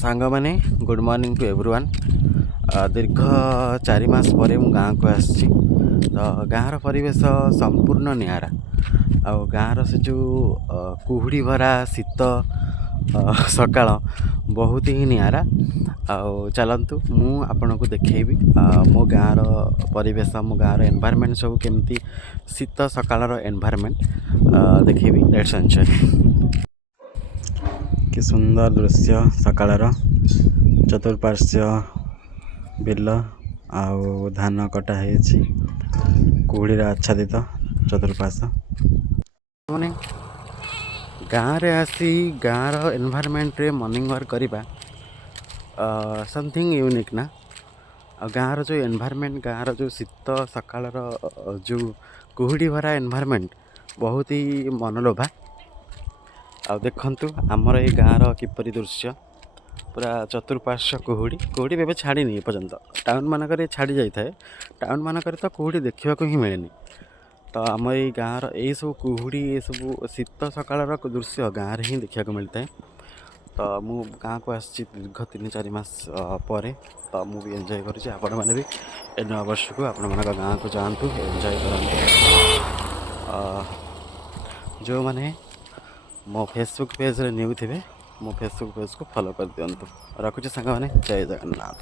सांग माने good morning to everyone. दीर्घ 4 मास पर मु गाँव को आसी तो गाँव परिवेश संपूर्ण निआरा आ गाँव से जो कुहुड़ी भरा शीत सकाळ बहुत ही निआरा। चलतु मु आपन को देखेबी मो गाँव परिवेश मो गाँव एनवायरनमेंट सब केमती शीत सकाळ एनवायरनमेंट देखेबी। Let's enjoy. कि सुंदर दृश्य सकाळर चतुर्पार्श्व बिल आउ धान कटा है कुहुड़ी आच्छादित चतुर्पार्श्व मैंने गाँव रे आसी गाँव एनवायरनमेंट रे मॉर्निंग वॉक करवा समथिंग यूनिक ना। गाँव जो एनवायरनमेंट गाँव जो शीत सकाळर जो कुहुड़ी भरा एनवायरनमेंट बहुत ही मनलोभा। आ देखंतु आमर ये गाँव किपरि दृश्य पूरा चतुर्पार्श्व कुहुड़ी कुहुड़ी एवं छाड़ी एपर्यंत टाउन मानक छाड़ी जाए टाउन मानक तो कुहुड़ी देखा ही मिले। तो आम ये गाँव यही सब कुहुड़ी ये सब शीत सकाळ दृश्य गाँव में ही देखा मिलता है। तो मु गाँव को आसी दीर्घ 3-4 मास पर तो मुझे एंजॉय कर भी नया वर्ष को आपण मान गाँव को जातु एंजॉय कर। जो मैंने मो फेसबुक पेज रे न्यू थे मो फेसबुक पेज को फॉलो कर दिंतु। रखुच्छे सांग मैंने जय जगन्नाथ।